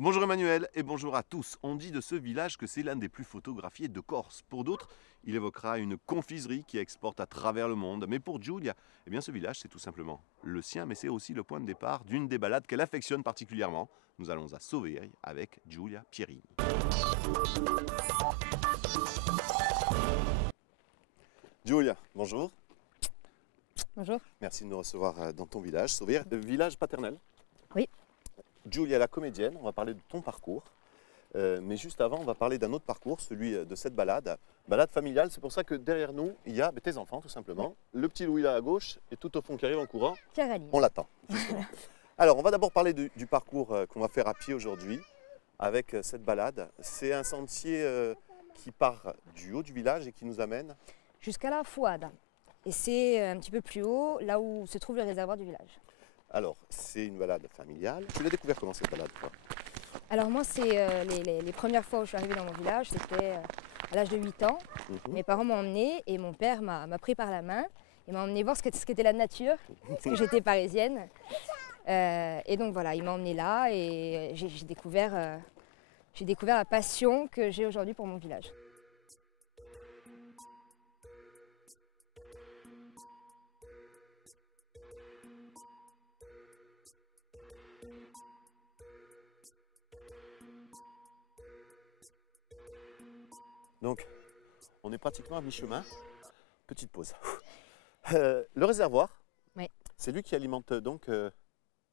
Bonjour Emmanuel et bonjour à tous. On dit de ce village que c'est l'un des plus photographiés de Corse. Pour d'autres, il évoquera une confiserie qui exporte à travers le monde. Mais pour Giulia, eh bien ce village c'est tout simplement le sien, mais c'est aussi le point de départ d'une des balades qu'elle affectionne particulièrement. Nous allons à Soveri avec Giulia Pierini. Giulia, bonjour. Bonjour. Merci de nous recevoir dans ton village, Soveri, village paternel. Oui. Giulia, la comédienne, on va parler de ton parcours. Mais juste avant, on va parler d'un autre parcours, celui de cette balade. Balade familiale, c'est pour ça que derrière nous, il y a tes enfants, tout simplement. Oui. Le petit Louis là à gauche, et tout au fond qui arrive en courant, Caraline. on l'attend. Alors, on va d'abord parler du parcours qu'on va faire à pied aujourd'hui, avec cette balade. C'est un sentier qui part du haut du village et qui nous amène jusqu'à la Fouade. Et c'est un petit peu plus haut, là où se trouve le réservoir du village. Alors, c'est une balade familiale. Tu l'as découvert comment cette balade, toi? Alors moi, c'est les premières fois où je suis arrivée dans mon village, c'était à l'âge de 8 ans. Mes parents m'ont emmenée et mon père m'a pris par la main et m'a emmenée voir ce qu'était la nature, parce que j'étais parisienne. Et donc voilà, il m'a emmenée là et j'ai découvert la passion que j'ai aujourd'hui pour mon village. Donc, on est pratiquement à mi-chemin. Petite pause. Le réservoir, oui. C'est lui qui alimente donc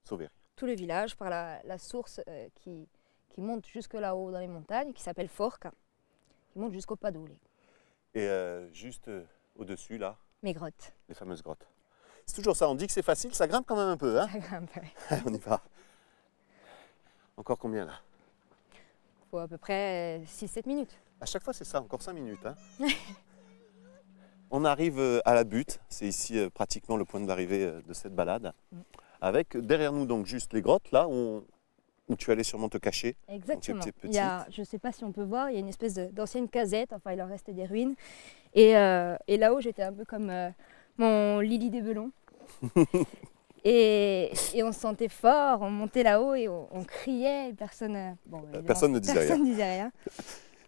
Soveri. Tout le village par la source qui monte jusque là-haut dans les montagnes, qui s'appelle Forca, qui monte jusqu'au Padoulé. Et juste au-dessus, là, mes grottes. Les fameuses grottes. C'est toujours ça, on dit que c'est facile, ça grimpe quand même un peu. Hein? Ça grimpe, oui. On y va. Encore combien là? Il faut à peu près 6-7 minutes. À chaque fois, c'est ça, encore 5 minutes. Hein. On arrive à la butte, c'est ici pratiquement le point d'arrivée de cette balade. Avec derrière nous donc juste les grottes, là où tu allais sûrement te cacher. Exactement. Il y a, je ne sais pas si on peut voir, il y a une espèce d'ancienne casette, enfin il en restait des ruines. Et là-haut, j'étais un peu comme mon Lily des Belons. Et on se sentait fort, on montait là-haut et on criait, personne ne disait rien.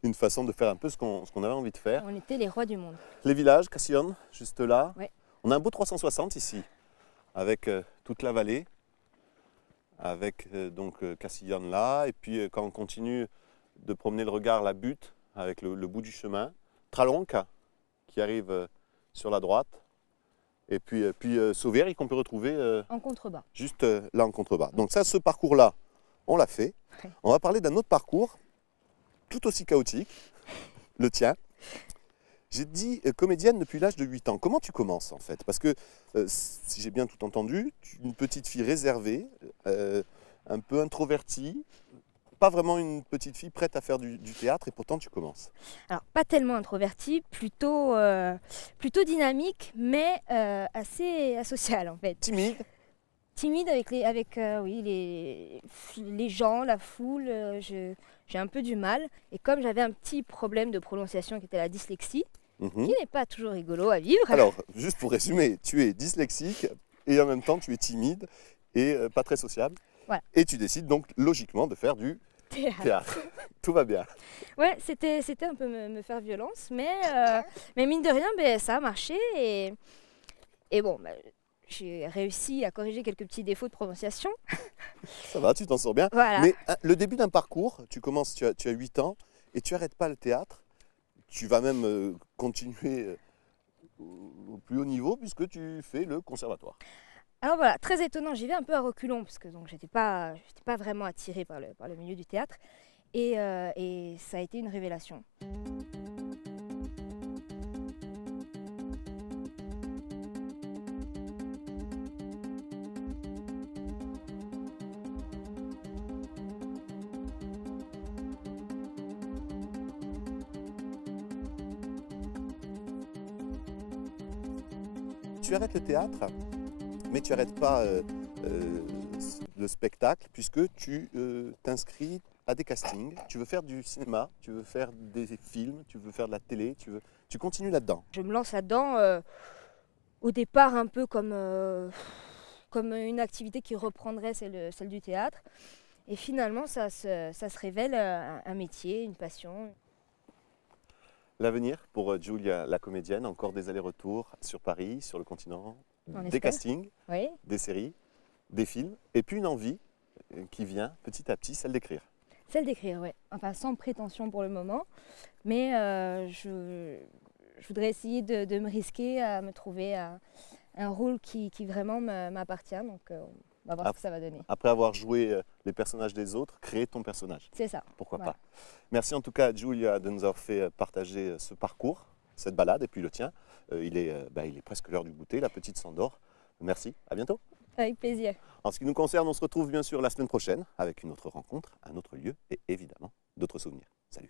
Une façon de faire un peu ce qu'on avait envie de faire. On était les rois du monde. Les villages, Cassillon, juste là. Ouais. On a un beau 360 ici, avec toute la vallée, avec donc Cassillon là, et puis quand on continue de promener le regard, la butte, avec le bout du chemin, Tralonca, qui arrive sur la droite, et puis Soveri qu'on peut retrouver en contrebas. Juste là en contrebas. Donc ça, ce parcours-là, on l'a fait. Ouais. On va parler d'un autre parcours, tout aussi chaotique, le tien. J'ai dit comédienne depuis l'âge de 8 ans. Comment tu commences en fait? Parce que si j'ai bien tout entendu, tu es une petite fille réservée, un peu introvertie, pas vraiment une petite fille prête à faire du théâtre et pourtant tu commences. Alors pas tellement introvertie, plutôt dynamique mais assez asociale en fait. Timide? Timide avec les gens, la foule, j'ai un peu du mal. Et comme j'avais un petit problème de prononciation qui était la dyslexie, qui n'est pas toujours rigolo à vivre. Alors, juste pour résumer, tu es dyslexique et en même temps tu es timide et pas très sociable. Voilà. Et tu décides donc logiquement de faire du théâtre. Tout va bien. Ouais, c'était un peu me faire violence, mais mine de rien, ça a marché. Et bon, j'ai réussi à corriger quelques petits défauts de prononciation. Ça va, tu t'en sors bien. Voilà. Mais le début d'un parcours, tu commences, tu as 8 ans et tu n'arrêtes pas le théâtre. Tu vas même continuer au plus haut niveau puisque tu fais le conservatoire. Alors voilà, très étonnant, j'y vais un peu à reculons parce que donc j'étais pas vraiment attirée par le milieu du théâtre et ça a été une révélation. Tu arrêtes le théâtre, mais tu n'arrêtes pas le spectacle puisque tu t'inscris à des castings. Tu veux faire du cinéma, tu veux faire des films, tu veux faire de la télé, tu continues là-dedans. Je me lance là-dedans au départ un peu comme une activité qui reprendrait celle du théâtre. Et finalement, ça se révèle un métier, une passion. L'avenir pour Giulia, la comédienne, encore des allers-retours sur Paris, sur le continent, On des espère. castings, Oui, des séries, des films, et puis une envie qui vient petit à petit, celle d'écrire. celle d'écrire, oui. Enfin, sans prétention pour le moment, mais je voudrais essayer de me risquer à me trouver un rôle qui vraiment m'appartient. Donc, on va voir ce que ça va donner. Après avoir joué les personnages des autres, créer ton personnage. C'est ça. Pourquoi Voilà. pas. Merci en tout cas, Giulia, de nous avoir fait partager ce parcours, cette balade, et puis le tien. Il est presque l'heure du goûter, la petite s'endort. Merci, à bientôt. Avec plaisir. En ce qui nous concerne, on se retrouve bien sûr la semaine prochaine avec une autre rencontre, un autre lieu et évidemment d'autres souvenirs. Salut.